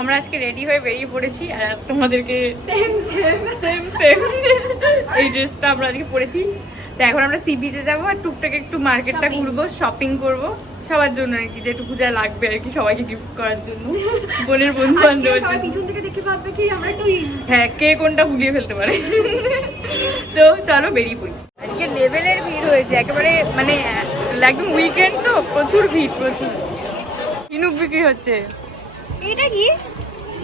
আমরা আজকে রেডি হয়ে বেরিয়ে পড়েছি আর তোমাদেরকে সেম সেম সেম সেম এই ড্রেসটা আমরা আজকে পরেছি। তো এখন আমরা সি বিচে যাব আর টুকটাক একটু মার্কেটটা ঘুরবো শপিং করব। সবার জন্য আর কি যেটুকু যা লাগবে আর কি সবাইকে গিফট করার জন্য। বোনের বন্ধু সবাই পিছন থেকে দেখে ভাববে কি আমরা হ্যাঁ কে কোনটা ভুলিয়ে ফেলতে পারে। তো চলো বেরিয়ে পড়ি। আজকে লেভেলের ভিড় হয়েছে একেবারে মানে একদম উইকেন্ড তো প্রচুর ভিড় প্রচুর। কিনুক বিক্রি হচ্ছে। এটা কি?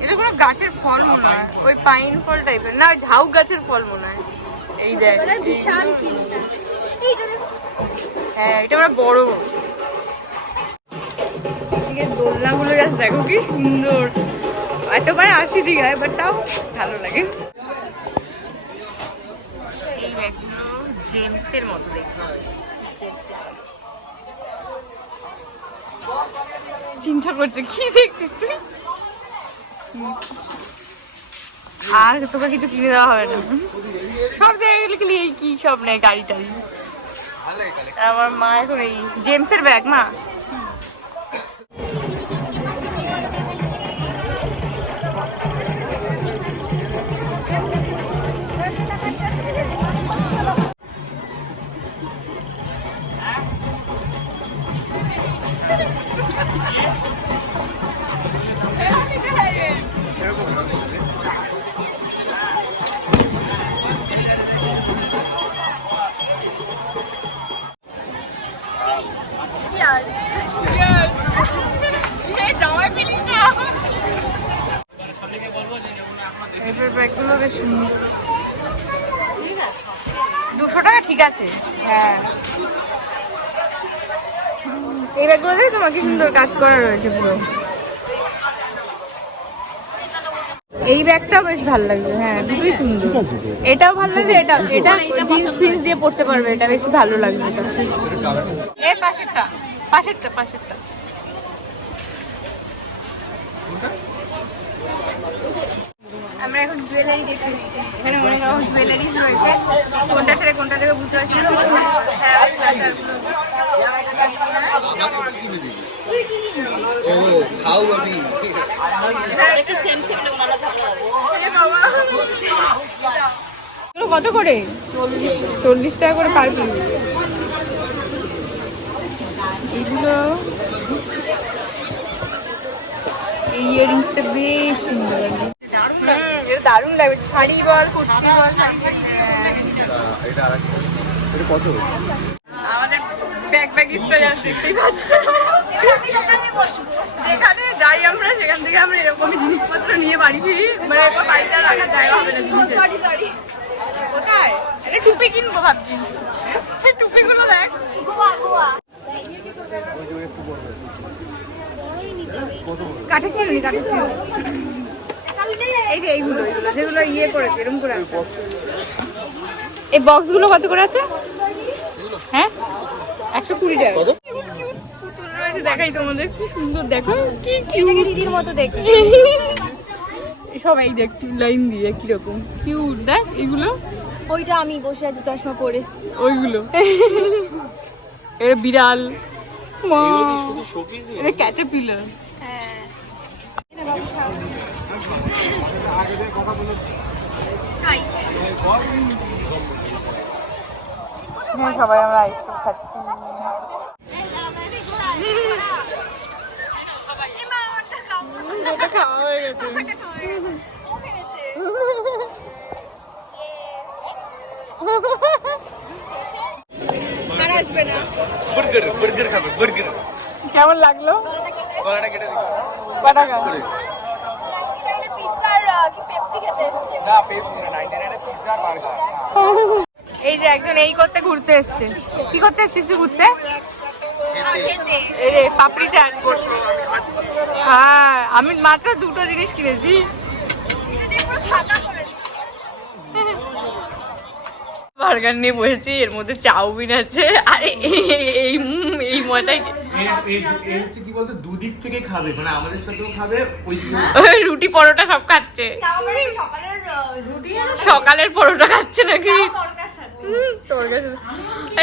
এটা কোনো গাছের ফল মনে হয়। ওই পাইন ফল টাইপের না ঝাউ গাছের ফল মনে হয়। এই দেখ বিশাল হ্যাঁ এটা আমরা বড়। দোলনাগুলো জাস্ট দেখো কি সুন্দর। এতবার আসি দীঘায় বাট তাও ভালো লাগে। এই ব্যাগগুলো জেমসের মতো দেখতে চিন্তা করছে কি দেখছিস তুই। আর তোকে কিছু কিনে দেওয়া হবে না। সব জায়গায় লিখলি এই কি সব নেই গাড়ি টাড়ি? আমার মা এখন এই জেমসের ব্যাগ মা বেশ সুন্দর দুশো টাকা ঠিক আছে। হ্যাঁ। এই ব্যাগগুলো দেখে তোমার সুন্দর কাজ করা রয়েছে পুরো। এই ব্যাগটাও বেশ ভালো লাগছে হ্যাঁ দুটোই সুন্দর। এটাও ভালো লাগছে এটা এটা জিন্স ফিন্স দিয়ে পড়তে পারবে, এটা বেশি ভালো লাগছে এ পাশেরটা পাশেরটা পাশেরটা। আমরা এখন জুয়েলারি দেখতে এখানে অনেক রকম জুয়েলারিজ রয়েছে। কোনটা ছেড়ে কোনটা থেকে বুঝতে পারছি না। হ্যাঁ কত করে? চল্লিশ টাকা করে পার এগুলো এই ইয়ারিংসটা বেশ সুন্দর। হুম এটা দারুণ লাগবে শাড়ি বল কুর্তি বল শাড়ি হ্যাঁ। আমাদের ব্যাগ ব্যাগ স্টোর আছে যেখানে যাই আমরা সেখান থেকে আমরা এরকম জিনিসপত্র নিয়ে বাড়ি ফিরি। মানে এরপর বাড়িতে রাখার জায়গা হবে না সরি সরি কোথায়? এটা টুপি কিনবো ভাবছি। এই টুপিগুলো দেখ। কাঠের কাঠের যে এইগুলো এইগুলো যেগুলো ইয়ে করেছে এরকম করে আছে। এই বক্সগুলো কত করে আছে? হ্যাঁ? একশো কুড়ি টাকা। রয়েছে দেখাই তোমাদের কি সুন্দর দেখো। কি কিউট মতো দেখতে। সবাই দেখ লাইন দিয়ে কীরকম কিউট দেখ এগুলো। ওইটা আমি বসে আছি চশমা পরে। ওইগুলো। বিড়াল। মা। এটা ক্যাটাপিলার হ্যাঁ হ্যাঁ। সবাই আমরা আইসক্রিম খাচ্ছি। আসবে না। বার্গার বার্গার খাবে বার্গার কেমন লাগল? গলাটা কেটে দিই কত টাকা পিৎজার কি পেপসি খেতে এসছে না পেপসি না 99 পিৎজা বার্গার এই যে একজন এই করতে ঘুরতে এসছে। কি করতে এসছিস তুই ঘুরতে? পাপড়ি চাট করছে। হ্যাঁ আমি মাত্র দুটো জিনিস কিনেছি ফাঁকা করে বার্গার নিয়ে বসেছি এর মধ্যে চাউমিন আছে আর এই এই মশাই কি বলতো দুদিক থেকে খাবে মানে আমাদের সাথেও খাবে ওই ওই রুটি পরোটা সব খাচ্ছে। সকালের রুটি আর সকালের পরোটা খাচ্ছে নাকি?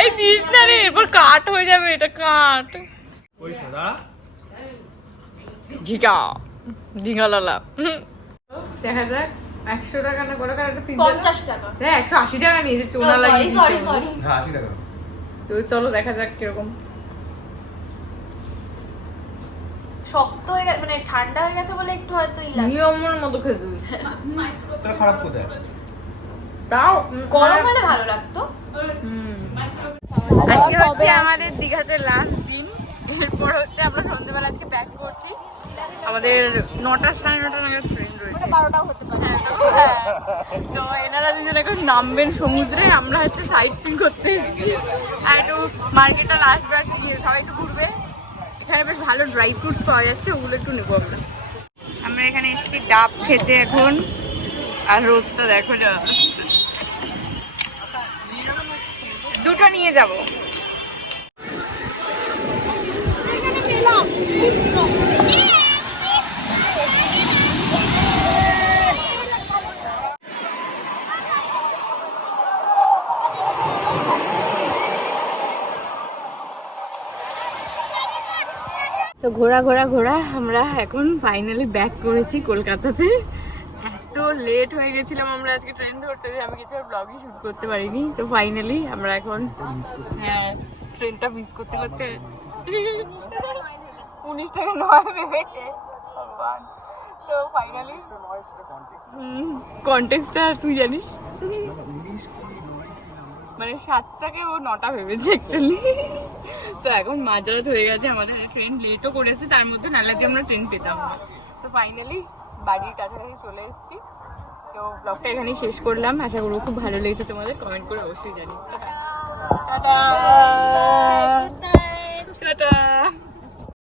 এই দিস না রে এরপর কাট হয়ে যাবে এটা কাট ওই সাদা। ঝিকা ঝিঙ্গালালা দেখা যাক। একশো টাকা না করে একটা পঞ্চাশ টাকা। হ্যাঁ একশো আশি টাকা নিয়েছে চোনা সরি সরি সরি হ্যাঁ আশি টাকা। তো চলো দেখা যাক কীরকম। শক্ত হয়ে গেছে মানে ঠান্ডা হয়ে গেছে বলে একটু হয়তো ই লাগে নিয়মের মতো খেতে। খারাপ কোথায়? তাও গরম মানে- হলে ভালো লাগতো। হুম। আজকে হচ্ছে আমাদের দীঘাতে লাস্ট দিন। এরপর হচ্ছে আমরা সন্ধ্যেবেলা আজকে ব্যাক আমাদের নটা সাড়ে নটা নাগাদ ট্রেন রয়েছে। পারে। হ্যাঁ। তো এনারা দুজন এখন নামবেন সমুদ্রে আমরা হচ্ছে সাইট সিং করতে এসেছি। আর একটু মার্কেটটা লাস্ট বার সবাই একটু ঘুরবে। এখানে বেশ ভালো ড্রাই ফ্রুটস পাওয়া যাচ্ছে ওগুলো একটু নেব আমরা। আমরা এখানে এসেছি ডাব খেতে এখন। আর রোদটা দেখো না দুটো নিয়ে যাব। তো ঘোরা ঘোরা ঘোরা আমরা এখন ফাইনালি ব্যাক করেছি কলকাতাতে। এত লেট হয়ে গেছিলাম আমরা আজকে ট্রেন ধরতে আমি কিছু আর ব্লগই শুট করতে পারিনি। তো ফাইনালি আমরা এখন হ্যাঁ ট্রেনটা মিস করতে করতে উনিশ টাকা নয় ভেবেছে। ফাইনালি কন্টেক্সটা তুই জানিস? মানে সাতটাকে ও নটা ভেবেছে অ্যাকচুয়ালি তো এখন মাঝরাত হয়ে গেছে আমাদের ট্রেন লেটও করেছে তার মধ্যে নাহলে যে আমরা ট্রেন পেতাম না। তো ফাইনালি বাড়ির কাছাকাছি চলে এসেছি। তো ব্লগটা এখানেই শেষ করলাম। আশা করব খুব ভালো লেগেছে তোমাদের কমেন্ট করে অবশ্যই জানি টাটা! টাটা!